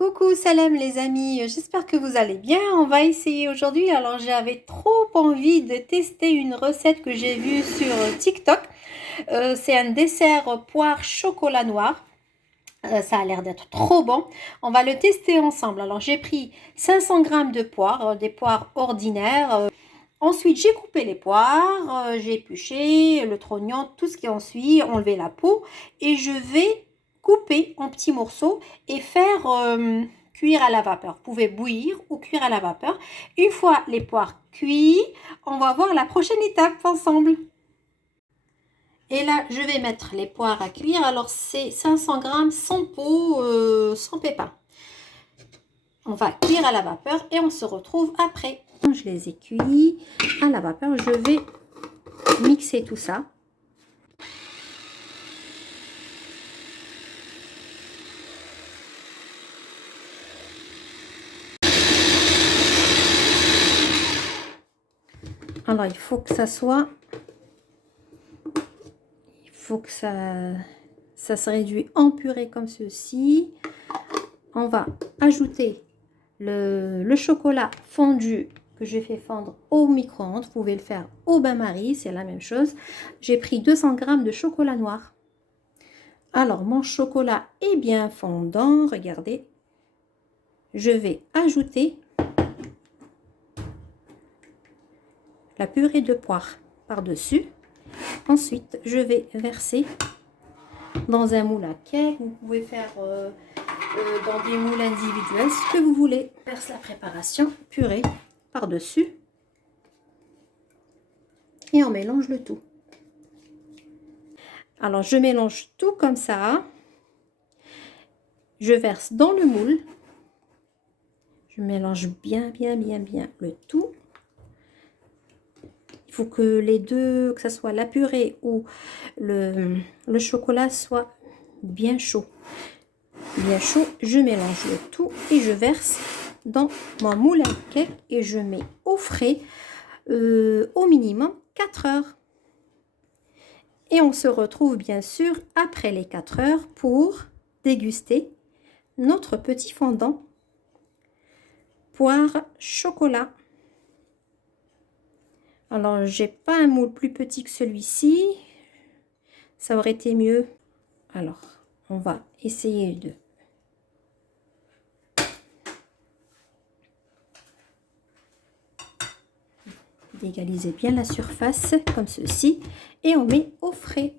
Coucou, salam les amis, j'espère que vous allez bien. On va essayer aujourd'hui. Alors j'avais trop envie de tester une recette que j'ai vue sur TikTok. C'est un dessert poire chocolat noir. Ça a l'air d'être trop bon. On va le tester ensemble. Alors j'ai pris 500 grammes de poires, des poires ordinaires. Ensuite j'ai coupé les poires, j'ai épluché le trognon, tout ce qui en suit, enlevé la peau. Et je vais couper en petits morceaux et faire cuire à la vapeur. Vous pouvez bouillir ou cuire à la vapeur. Une fois les poires cuites, on va voir la prochaine étape ensemble. Et là, je vais mettre les poires à cuire. Alors, c'est 500 grammes sans peau, sans pépins. On va cuire à la vapeur et on se retrouve après. Je les ai cuits à la vapeur. Je vais mixer tout ça. Alors, il faut que ça soit... Il faut que ça se réduit en purée comme ceci. On va ajouter le chocolat fondu que j'ai fait fondre au micro-ondes. Vous pouvez le faire au bain-marie, c'est la même chose. J'ai pris 200 grammes de chocolat noir. Alors, mon chocolat est bien fondant. Regardez. Je vais ajouter la purée de poire par-dessus. Ensuite, je vais verser dans un moule à cake. Vous pouvez faire dans des moules individuels, ce que vous voulez. Verse la préparation, purée par-dessus. Et on mélange le tout. Alors, je mélange tout comme ça. Je verse dans le moule. Je mélange bien le tout. Il faut que les deux, que ce soit la purée ou le chocolat, soit bien chaud. Bien chaud, je mélange le tout et je verse dans mon moule à cake et je mets au frais au minimum 4 heures. Et on se retrouve bien sûr après les 4 heures pour déguster notre petit fondant poire chocolat. Alors, j'ai pas un moule plus petit que celui-ci. Ça aurait été mieux. Alors, on va essayer d'égaliser bien la surface comme ceci et on met au frais.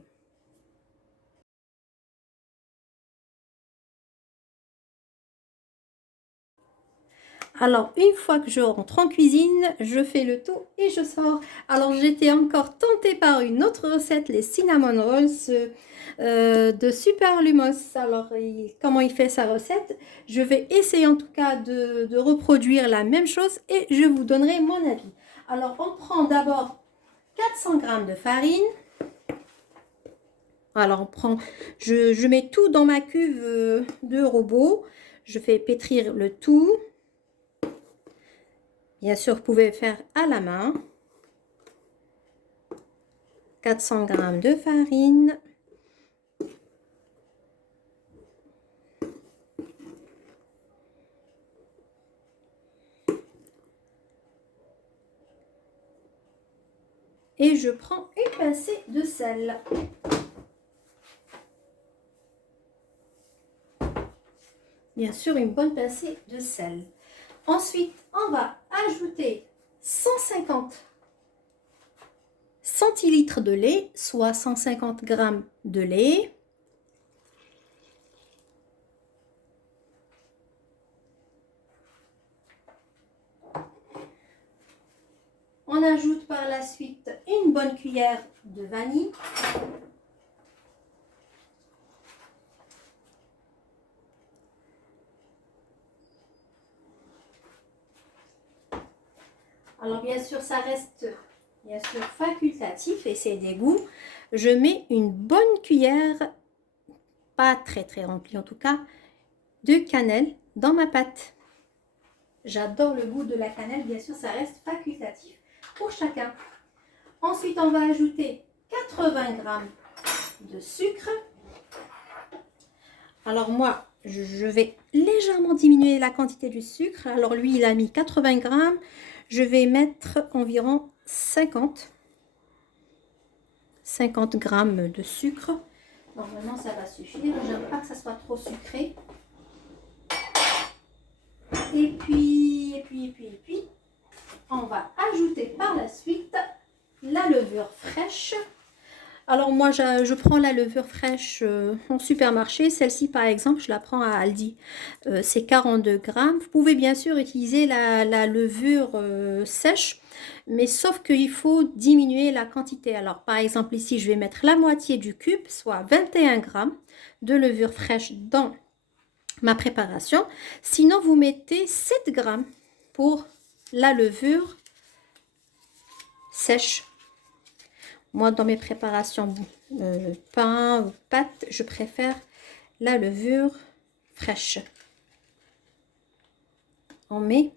Alors, une fois que je rentre en cuisine, je fais le tour et je sors. Alors, j'étais encore tentée par une autre recette, les cinnamon rolls de Super Lumos. Alors, comment il fait sa recette? Je vais essayer en tout cas de reproduire la même chose et je vous donnerai mon avis. Alors, on prend d'abord 400 g de farine. Alors, je mets tout dans ma cuve de robot. Je fais pétrir le tout. Bien sûr, vous pouvez faire à la main. 400 g de farine. Et je prends une pincée de sel. Bien sûr, une bonne pincée de sel. Ensuite, on va ajouter 150 centilitres de lait, soit 150 g de lait. On ajoute par la suite une bonne cuillère de vanille. Alors bien sûr, ça reste bien sûr facultatif et c'est des goûts. Je mets une bonne cuillère, pas très remplie en tout cas, de cannelle dans ma pâte. J'adore le goût de la cannelle, bien sûr, ça reste facultatif pour chacun. Ensuite, on va ajouter 80 g de sucre. Alors moi, je vais légèrement diminuer la quantité du sucre. Alors lui, il a mis 80 grammes. Je vais mettre environ 50 grammes de sucre. Normalement, ça va suffire. J'aime pas que ça soit trop sucré. Et puis, on va ajouter par la suite la levure fraîche. Alors moi, je prends la levure fraîche en supermarché. Celle-ci, par exemple, je la prends à Aldi. C'est 42 grammes. Vous pouvez bien sûr utiliser la levure sèche, mais sauf qu'il faut diminuer la quantité. Alors, par exemple, ici, je vais mettre la moitié du cube, soit 21 grammes de levure fraîche dans ma préparation. Sinon, vous mettez 7 grammes pour la levure sèche. Moi, dans mes préparations pain ou pâtes, je préfère la levure fraîche. On met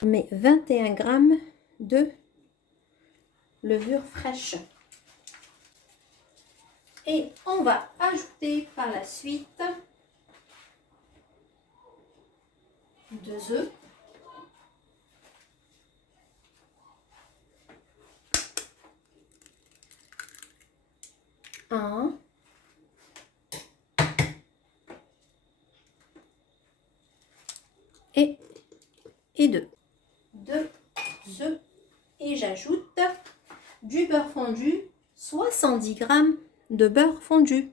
21 grammes de levure fraîche. Et on va ajouter par la suite 2 œufs. Un. Et 2. 2 œufs. Et j'ajoute du beurre fondu, 70 grammes de beurre fondu.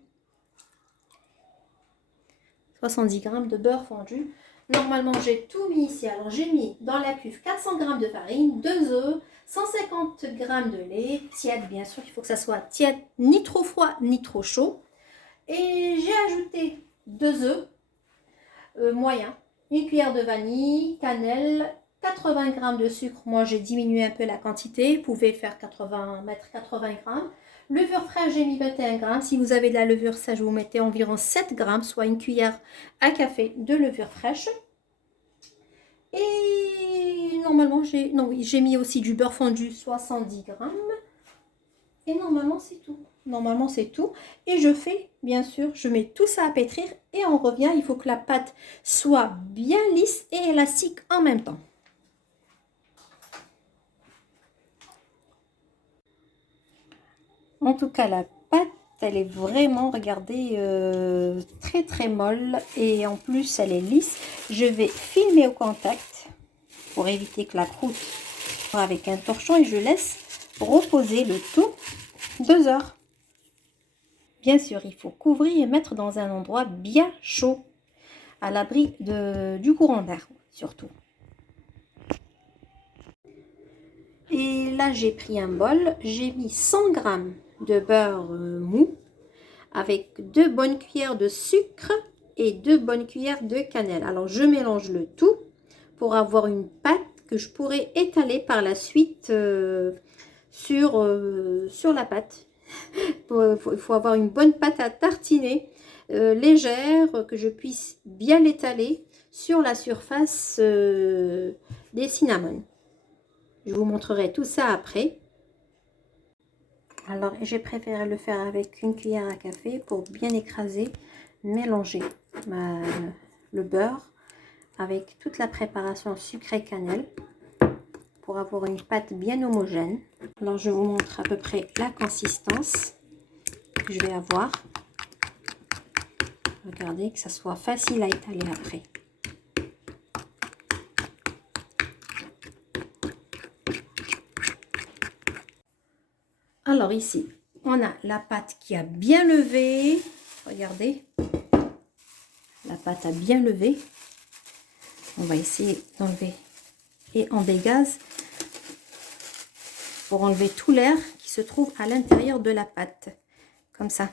70 grammes de beurre fondu. Normalement, j'ai tout mis ici. Alors, j'ai mis dans la cuve 400 grammes de farine, 2 œufs, 150 grammes de lait, tiède, bien sûr, il faut que ça soit tiède, ni trop froid, ni trop chaud. Et j'ai ajouté 2 œufs moyens, une cuillère de vanille, cannelle, 80 grammes de sucre. Moi, j'ai diminué un peu la quantité. Vous pouvez faire mettre 80 grammes. Levure fraîche, j'ai mis 21 grammes. Si vous avez de la levure sèche, vous mettez environ 7 grammes, soit une cuillère à café de levure fraîche. Et normalement, j'ai mis aussi du beurre fondu, 70 grammes. Et normalement, c'est tout. Normalement, c'est tout. Et je fais, bien sûr, je mets tout ça à pétrir et on revient. Il faut que la pâte soit bien lisse et élastique en même temps. En tout cas, la pâte, elle est vraiment, regardez, très très molle. Et en plus, elle est lisse. Je vais filmer au contact pour éviter que la croûte soit avec un torchon. Et je laisse reposer le tout 2 heures. Bien sûr, il faut couvrir et mettre dans un endroit bien chaud, à l'abri du courant d'air, surtout. Et là, j'ai pris un bol, j'ai mis 100 grammes de beurre mou avec 2 bonnes cuillères de sucre et 2 bonnes cuillères de cannelle. Alors, je mélange le tout pour avoir une pâte que je pourrais étaler par la suite sur la pâte. Il faut avoir une bonne pâte à tartiner, légère, que je puisse bien l'étaler sur la surface des cinnamons. Je vous montrerai tout ça après. Alors, j'ai préféré le faire avec une cuillère à café pour bien écraser, mélanger le beurre avec toute la préparation sucre et cannelle pour avoir une pâte bien homogène. Alors, je vous montre à peu près la consistance que je vais avoir. Regardez, que ça soit facile à étaler après. Alors ici, on a la pâte qui a bien levé. Regardez, la pâte a bien levé. On va essayer d'enlever et on dégaze pour enlever tout l'air qui se trouve à l'intérieur de la pâte. Comme ça.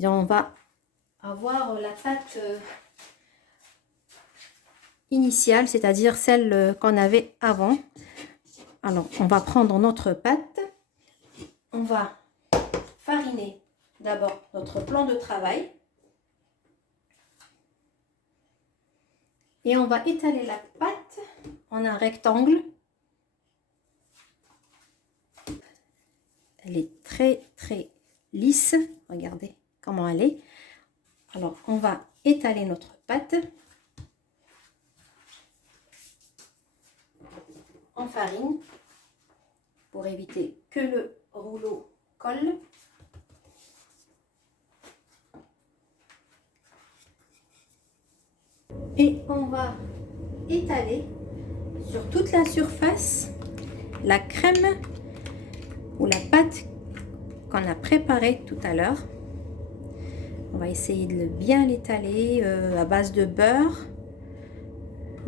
Et on va avoir la pâte initiale, c'est-à-dire celle qu'on avait avant. Alors, on va prendre notre pâte. On va fariner d'abord notre plan de travail. Et on va étaler la pâte en un rectangle. Elle est très très lisse. Regardez comment elle est. Alors, on va étaler notre pâte en farine pour éviter que le rouleau colle. Et on va étaler sur toute la surface la crème ou la pâte qu'on a préparée tout à l'heure. On va essayer de bien l'étaler à base de beurre,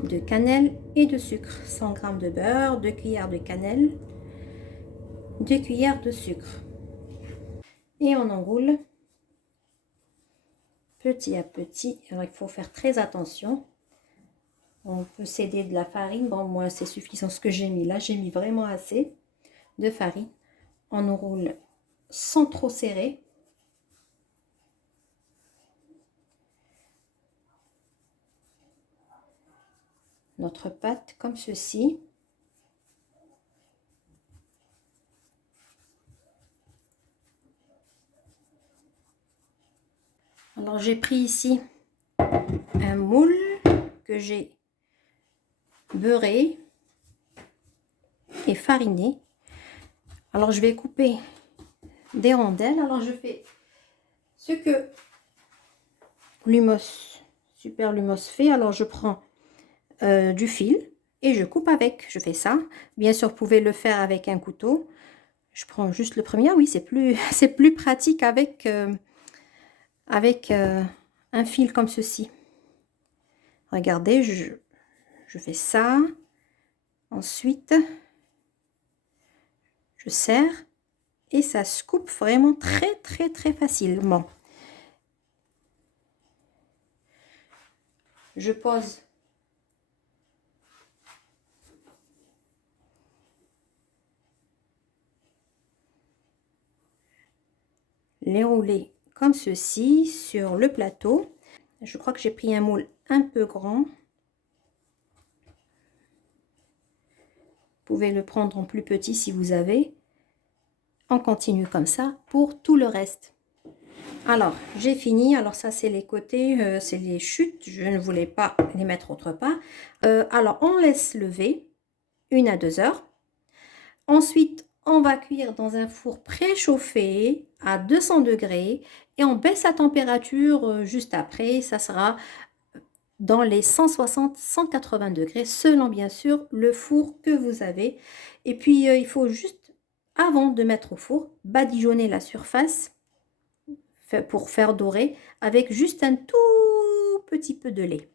de cannelle et de sucre. 100 g de beurre, 2 cuillères de cannelle, 2 cuillères de sucre. Et on enroule petit à petit. Alors il faut faire très attention. On peut céder de la farine. Bon, moi c'est suffisant ce que j'ai mis là. J'ai mis vraiment assez de farine. On enroule sans trop serrer. Notre pâte comme ceci. Alors j'ai pris ici un moule que j'ai beurré et fariné. Alors je vais couper des rondelles. Alors je fais ce que Lumos, Super Lumos fait. Alors je prends du fil et je coupe avec. Je fais ça. Bien sûr, vous pouvez le faire avec un couteau. Je prends juste le premier. Ah oui, c'est plus pratique avec un fil comme ceci. Regardez, je fais ça. Ensuite, je serre et ça se coupe vraiment très facilement. Je pose les roulés comme ceci sur le plateau. Je crois que j'ai pris un moule un peu grand. Vous pouvez le prendre en plus petit si vous avez. On continue comme ça pour tout le reste. Alors, j'ai fini. Alors ça, c'est les côtés, c'est les chutes. Je ne voulais pas les mettre autre part. Alors, on laisse lever 1 à 2 heures. Ensuite, on va cuire dans un four préchauffé à 200 degrés et on baisse la température juste après. Ça sera dans les 160-180 degrés, selon bien sûr le four que vous avez. Et puis, il faut juste, avant de mettre au four, badigeonner la surface pour faire dorer avec juste un tout petit peu de lait.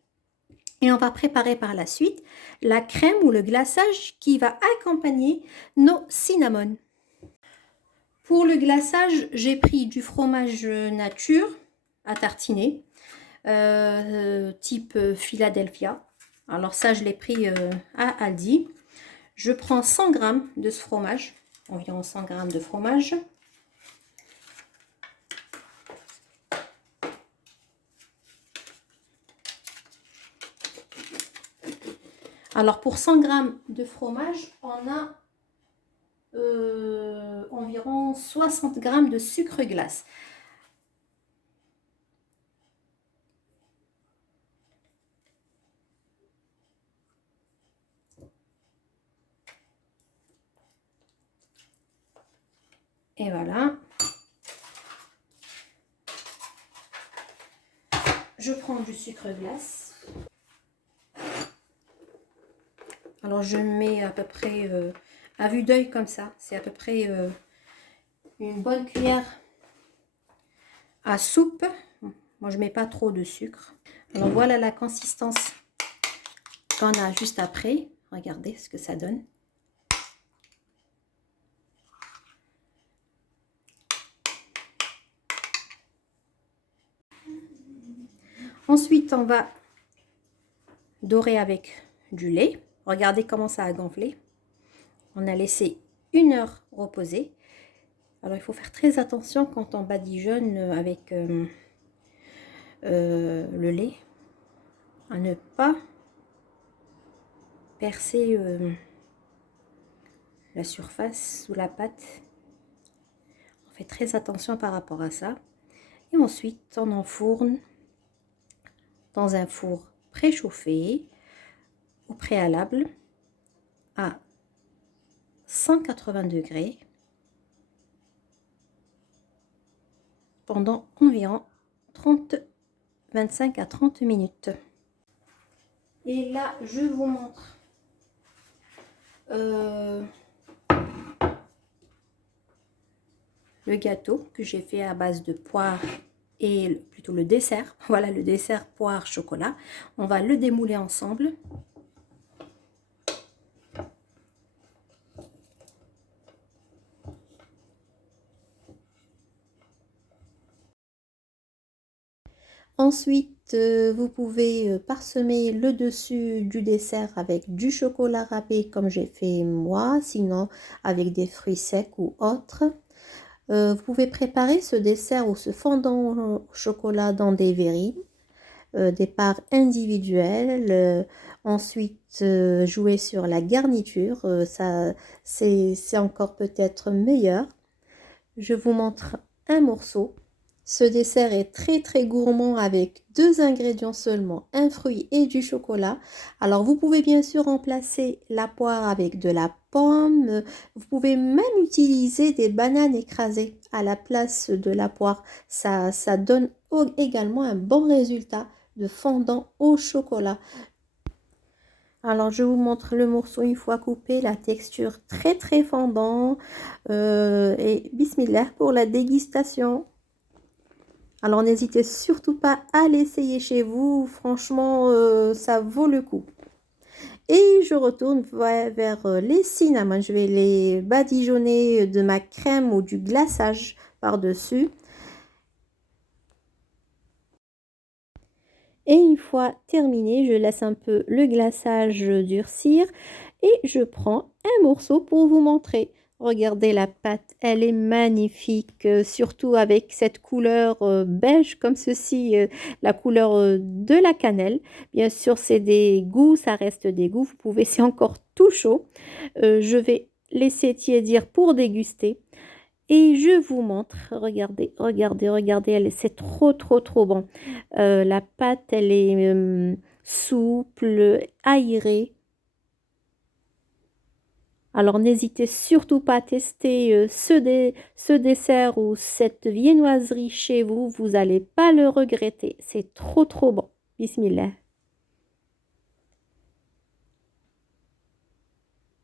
Et on va préparer par la suite la crème ou le glaçage qui va accompagner nos cinnamons. Pour le glaçage, j'ai pris du fromage nature à tartiner, type Philadelphia. Alors ça, je l'ai pris à Aldi. Je prends 100 g de ce fromage, environ 100 g de fromage. Alors pour 100 g de fromage, on a environ 60 g de sucre glace. Et voilà. Je prends du sucre glace. Alors je mets à peu près à vue d'œil comme ça. C'est à peu près une bonne cuillère à soupe. Moi je mets pas trop de sucre. Alors voilà la consistance qu'on a juste après. Regardez ce que ça donne. Ensuite on va dorer avec du lait. Regardez comment ça a gonflé. On a laissé 1 heure reposer. Alors il faut faire très attention quand on badigeonne avec le lait à ne pas percer la surface sous la pâte. On fait très attention par rapport à ça. Et ensuite, on enfourne dans un four préchauffé au préalable à 180 degrés pendant environ 25 à 30 minutes. Et là, je vous montre le gâteau que j'ai fait à base de poire et plutôt le dessert. Voilà le dessert poire chocolat. On va le démouler ensemble. Ensuite, vous pouvez parsemer le dessus du dessert avec du chocolat râpé comme j'ai fait moi, sinon avec des fruits secs ou autres. Vous pouvez préparer ce dessert ou ce fondant au chocolat dans des verrines, des parts individuelles. Ensuite, jouer sur la garniture, ça c'est encore peut-être meilleur. Je vous montre un morceau. Ce dessert est très gourmand avec 2 ingrédients seulement, un fruit et du chocolat. Alors vous pouvez bien sûr remplacer la poire avec de la pomme. Vous pouvez même utiliser des bananes écrasées à la place de la poire. Ça donne également un bon résultat de fondant au chocolat. Alors je vous montre le morceau une fois coupé, la texture très fondant. Et bismillah pour la dégustation. Alors n'hésitez surtout pas à l'essayer chez vous, franchement ça vaut le coup. Et je retourne vers les cinnamons, je vais les badigeonner de ma crème ou du glaçage par-dessus. Et une fois terminé, je laisse un peu le glaçage durcir et je prends un morceau pour vous montrer. Regardez la pâte, elle est magnifique, surtout avec cette couleur beige comme ceci, la couleur de la cannelle. Bien sûr, c'est des goûts, ça reste des goûts. Vous pouvez, c'est encore tout chaud. Je vais laisser tiédir pour déguster. Et je vous montre, regardez, c'est trop bon. La pâte, elle est souple, aérée. Alors n'hésitez surtout pas à tester ce dessert ou cette viennoiserie chez vous. Vous n'allez pas le regretter. C'est trop bon. Bismillah.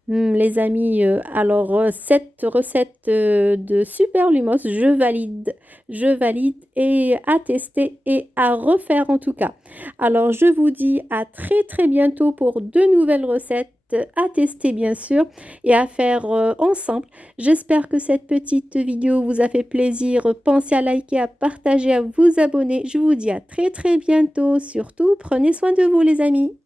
Les amis, alors cette recette de Super Lumos, je valide et à tester et à refaire en tout cas. Alors je vous dis à très bientôt pour de nouvelles recettes à tester bien sûr et à faire ensemble. J'espère que cette petite vidéo vous a fait plaisir. Pensez à liker, à partager, à vous abonner. Je vous dis à très bientôt. Surtout, prenez soin de vous les amis.